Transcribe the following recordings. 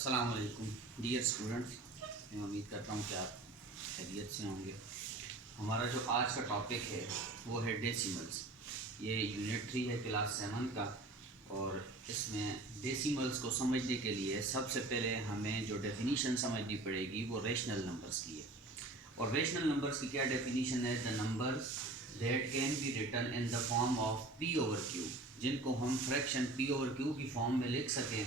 अस्सलाम वालेकुम dear students, मैं उम्मीद करता हूँ कि आप खैरियत से होंगे। हमारा जो आज का टॉपिक है वो है डेसिमल्स। ये यूनिट 3 है क्लास 7 का, और इसमें डेसिमल्स को समझने के लिए सबसे पहले हमें जो डेफिनीशन समझनी पड़ेगी वो रेशनल नंबर्स की है। और रेशनल नंबर्स की क्या डेफिनीशन है? The numbers that can be written in the form of P over Q, जिनको हम फ्रैक्शन पी ओवर क्यू की फॉर्म में लिख सकें।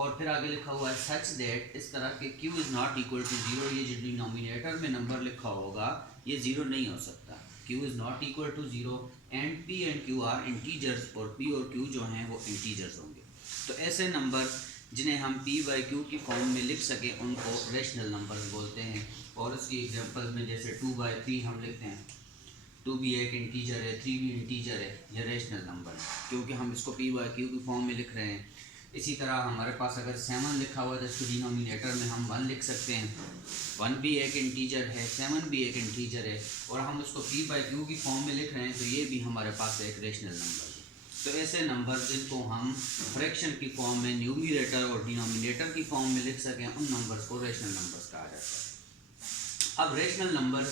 और फिर आगे लिखा हुआ है सच दैट, इस तरह के q is not equal to zero. ये जो डिनोमिनेटर में नंबर लिखा होगा ये ज़ीरो नहीं हो सकता। q is not equal to zero and p and q are integers, और p और q जो हैं वो इंटीजर्स होंगे। तो ऐसे नंबर जिन्हें हम p बाई q की फॉर्म में लिख सकें उनको रेशनल नंबर बोलते हैं। और उसकी एग्जांपल में जैसे 2/3 हम लिखते हैं, 2 भी एक इंटीजर है, 3 भी इंटीजर है, यह रेशनल नंबर है क्योंकि हम इसको p बाई q की फॉर्म में लिख रहे हैं। इसी तरह हमारे पास अगर 7 लिखा हुआ है तो इसको डिनोमिनेटर में हम 1 लिख सकते हैं। 1 भी एक इंटीजर है, 7 भी एक इंटीजर है, और हम उसको p बाई q की फॉर्म में लिख रहे हैं, तो ये भी हमारे पास एक रेशनल नंबर है। तो ऐसे नंबर जिनको हम फ्रैक्शन की फॉर्म में न्यूमरेटर और डिनोमिनेटर की फॉर्म में लिख सकें, उन नंबर्स को रेशनल नंबर्स कहा जाता है। अब रेशनल नंबर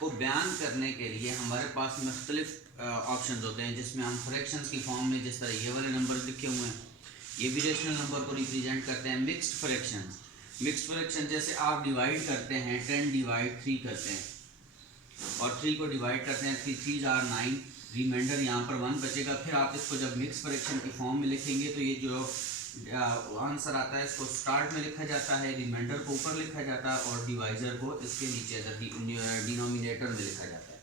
को बयान करने के लिए हमारे पास मुख्तलिफ ऑप्शन होते हैं, जिसमें हम फ्रैक्शंस की फॉर्म में जिस तरह ये वाले नंबर लिखे हुए हैं ये भी रेशनल नंबर को रिप्रेजेंट करते हैं। मिक्स्ड फ्रैक्शन जैसे आप डिवाइड करते हैं 10/3 करते हैं और 3 को डिवाइड करते हैं, 3 आर 9, रिमाइंडर यहाँ पर 1 बचेगा। फिर आप इसको जब मिक्स फ्रैक्शन की फॉर्म में लिखेंगे तो ये जो आंसर आता है इसको स्टार्ट में लिखा जाता है, रिमाइंडर को ऊपर लिखा जाता है और डिवाइजर को इसके नीचे डिनोमिनेटर में लिखा जाता है।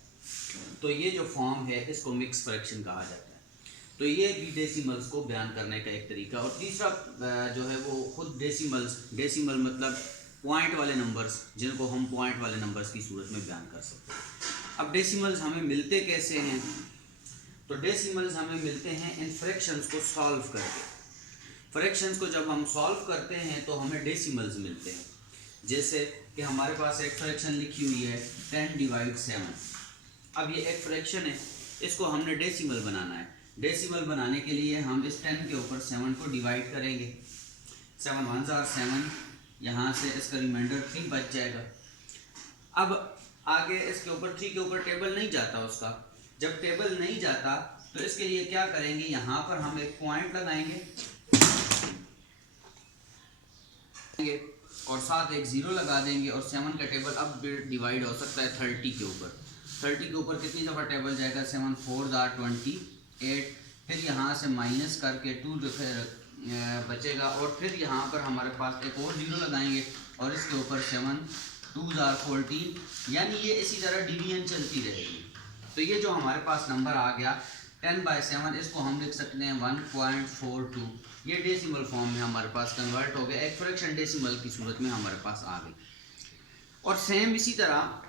तो ये जो फॉर्म है इसको मिक्स फ्रैक्शन कहा जाता है। तो ये भी डेसिमल्स को बयान करने का एक तरीका। और तीसरा जो है वो खुद डेसिमल मतलब पॉइंट वाले नंबर्स, जिनको हम पॉइंट वाले नंबर्स की सूरत में बयान कर सकते हैं। अब डेसिमल्स हमें मिलते कैसे हैं? तो डेसिमल्स हमें मिलते हैं इन फ्रैक्शंस को सॉल्व करके। फ्रैक्शंस को जब हम सॉल्व करते हैं तो हमें डेसिमल्स मिलते हैं। जैसे कि हमारे पास एक फ्रैक्शन लिखी हुई है 10/7। अब ये एक फ्रैक्शन है, इसको हमने डेसिमल बनाना है। डेसिमल बनाने के लिए हम इस 10 के ऊपर 7 को डिवाइड करेंगे। 7 1s are 7, यहाँ से इसका रिमाइंडर 3 बच जाएगा। अब आगे इसके ऊपर 3 के ऊपर टेबल नहीं जाता उसका। जब टेबल नहीं जाता तो इसके लिए क्या करेंगे, यहाँ पर हम एक पॉइंट लगाएंगे और साथ एक 0 लगा देंगे, और 7 का टेबल अब डिवाइड हो सकता है 30 के ऊपर। 30 के ऊपर कितनी दफ़ा टेबल जाएगा? 7 4s are 28। फिर यहाँ से माइनस करके 2 बचेगा, और फिर यहाँ पर हमारे पास एक और 0 लगाएंगे और इसके ऊपर 7 2s are 14, यानी ये इसी तरह डिवीजन चलती रहेगी। तो ये जो हमारे पास नंबर आ गया 10/7, इसको हम लिख सकते हैं 1.42। ये डेसिमल फॉर्म में हमारे पास कन्वर्ट हो गया, एक फ्रैक्शन डेसिमल की सूरत में हमारे पास आ गई। और सेम इसी तरह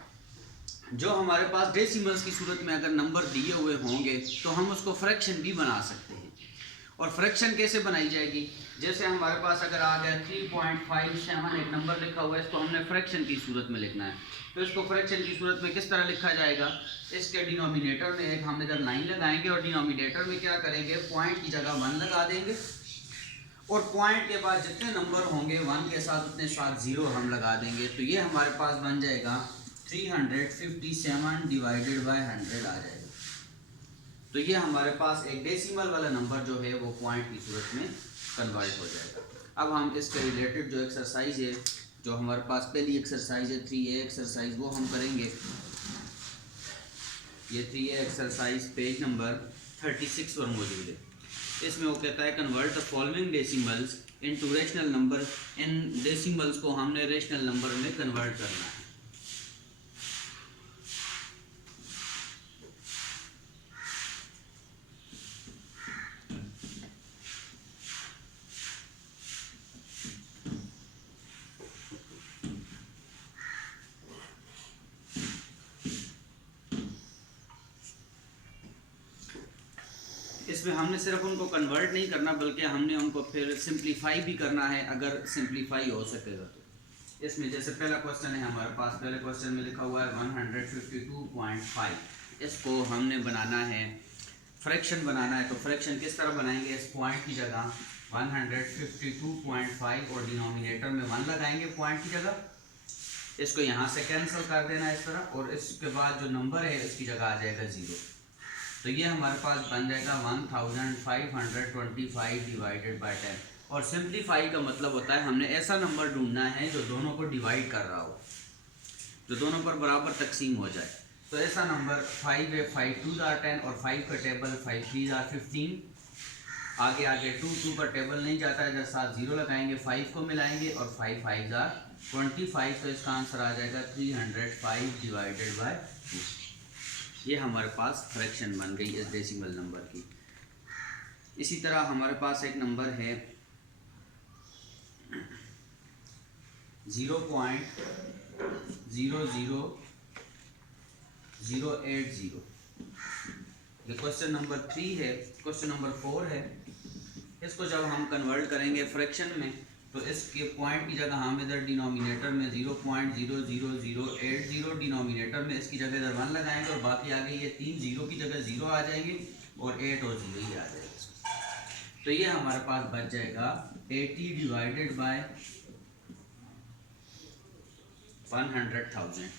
जो हमारे पास डेसिमल्स की सूरत में अगर नंबर दिए हुए होंगे तो हम उसको फ्रैक्शन भी बना सकते हैं। और फ्रैक्शन कैसे बनाई जाएगी? जैसे हमारे पास अगर आ गया 3.57 एक नंबर लिखा हुआ है, इसको हमने फ्रैक्शन की सूरत में लिखना है। तो इसको फ्रैक्शन की सूरत में किस तरह लिखा जाएगा? इसके डिनोमिनेटर में एक हम इधर 9 लगाएंगे और डिनोमिनेटर में क्या करेंगे, पॉइंट की जगह 1 लगा देंगे, और पॉइंट के बाद जितने नंबर होंगे 1 के साथ उतने साथ 0 हम लगा देंगे। तो ये हमारे पास बन जाएगा 357 डिवाइडेड बाय 100 आ जाएगा। तो ये हमारे पास एक डेसिमल वाला नंबर जो है वो पॉइंट की सूरत में कन्वर्ट हो जाएगा। अब हम इसके रिलेटेड जो एक्सरसाइज है, जो हमारे पास पहली एक्सरसाइज है 3A एक्सरसाइज, वो हम करेंगे। ये 3A एक्सरसाइज पेज नंबर 36 पर मौजूद है। इसमें वो कहता है convert the following decimals into rational number. In decimals को हमने रेशनल नंबर में कन्वर्ट करना है। इसमें हमने सिर्फ उनको कन्वर्ट नहीं करना बल्कि हमने उनको फिर सिंप्लीफाई भी करना है, अगर सिंप्लीफाई हो सकेगा तो। इसमें जैसे पहला क्वेश्चन है हमारे पास, पहले क्वेश्चन में लिखा हुआ है 152.5। इसको हमने बनाना है फ्रैक्शन बनाना है। तो फ्रैक्शन किस तरह बनाएंगे? इस पॉइंट की जगह 152.5 और डिनोमिनेटर में 1 लगाएंगे पॉइंट की जगह। इसको यहाँ से कैंसिल कर देना इस तरह, और इसके बाद जो नंबर है इसकी जगह आ जाएगा 0। तो ये हमारे पास बन जाएगा 1525 डिवाइडेड बाई 10। और सिंप्लीफाई का मतलब होता है हमने ऐसा नंबर ढूंढना है जो दोनों को डिवाइड कर रहा हो, जो दोनों पर बराबर तकसीम हो जाए। तो ऐसा नंबर 5 है, 5 2 आर 10 और 5 का टेबल 5 3 आर 15। आगे आगे 2 का टेबल नहीं जाता है, इधर साथ 0 लगाएंगे, 5 को मिलाएंगे और 5 5 आर 25। तो इसका आंसर आ जाएगा 305 डिवाइडेड बाय 2। ये हमारे पास फ्रैक्शन बन गई इस डेसिमल नंबर की। इसी तरह हमारे पास एक नंबर है 0.00080। ये क्वेश्चन नंबर 3 है। क्वेश्चन नंबर 4 है, इसको जब हम कन्वर्ट करेंगे फ्रैक्शन में तो इसके पॉइंट की जगह हम इधर डिनोमिनेटर में 0.00080 डिनोमिनेटर में इसकी जगह इधर 1 लगाएंगे और बाकी आगे ये 3 0 की जगह 0 आ जाएंगे और 8 और 0 ही आ जाएगा। तो ये हमारे पास बच जाएगा 80 डिवाइडेड बाय 100,000।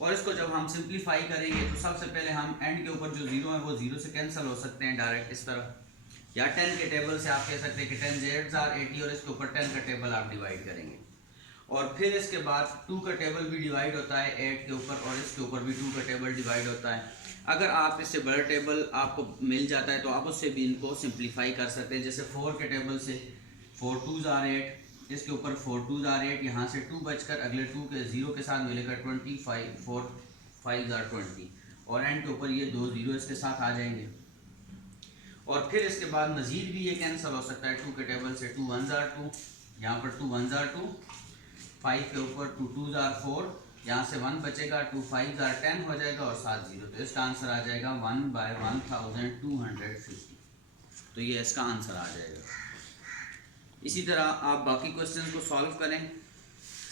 और इसको जब हम सिंप्लीफाई करेंगे तो सबसे पहले हम एंड के ऊपर जो 0 है वो 0 से कैंसिल हो सकते हैं डायरेक्ट इस तरह, या 10 के टेबल से आप कह सकते हैं कि 10 जेड्स आर 80 और इसके ऊपर 10 का टेबल आप डिवाइड करेंगे। और फिर इसके बाद 2 का टेबल भी डिवाइड होता है 8 के ऊपर और इसके ऊपर भी 2 का टेबल डिवाइड होता है। अगर आप इससे बड़ा टेबल आपको मिल जाता है तो आप उससे भी इनको सिंप्लीफाई कर सकते हैं। जैसे 4 के टेबल से 4 2 आर 8, इसके ऊपर 4 2 आर 8, यहाँ से 2 बचकर अगले 2 के 0 के साथ मिलेगा 25, 4 5 आर 20 और एंड के ऊपर ये 2 0 इसके साथ आ जाएंगे। और फिर इसके बाद मजीद भी ये कैंसिल हो सकता है 2 के टेबल से 2 1 आर 2, यहाँ पर 2 1 आर 2, 5 के ऊपर 2 2 आर 4, यहाँ से 1 बचेगा 2 5 आर 10 हो जाएगा और 7 0। तो इसका आंसर आ जाएगा 1/1250। तो ये इसका आंसर आ जाएगा। इसी तरह आप बाकी क्वेश्चन को सॉल्व करें।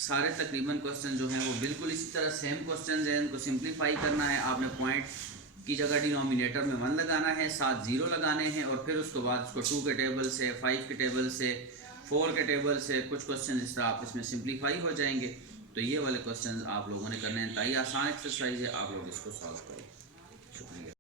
सारे तकरीबन क्वेश्चन जो हैं वो बिल्कुल इसी तरह सेम क्वेश्चन हैं। इनको सिंप्लीफाई करना है, आपने पॉइंट की जगह डिनोमिनेटर में 1 लगाना है, साथ 0 लगाने हैं और फिर उसके बाद उसको 2 के टेबल से 5 के टेबल से 4 के टेबल से कुछ क्वेश्चन इस तरह आप इसमें सिंप्लीफाई हो जाएंगे। तो ये वाले क्वेश्चन आप लोगों ने करने हैं। ताकि आसान एक्सरसाइज है, आप लोग इसको सॉल्व करें। शुक्रिया।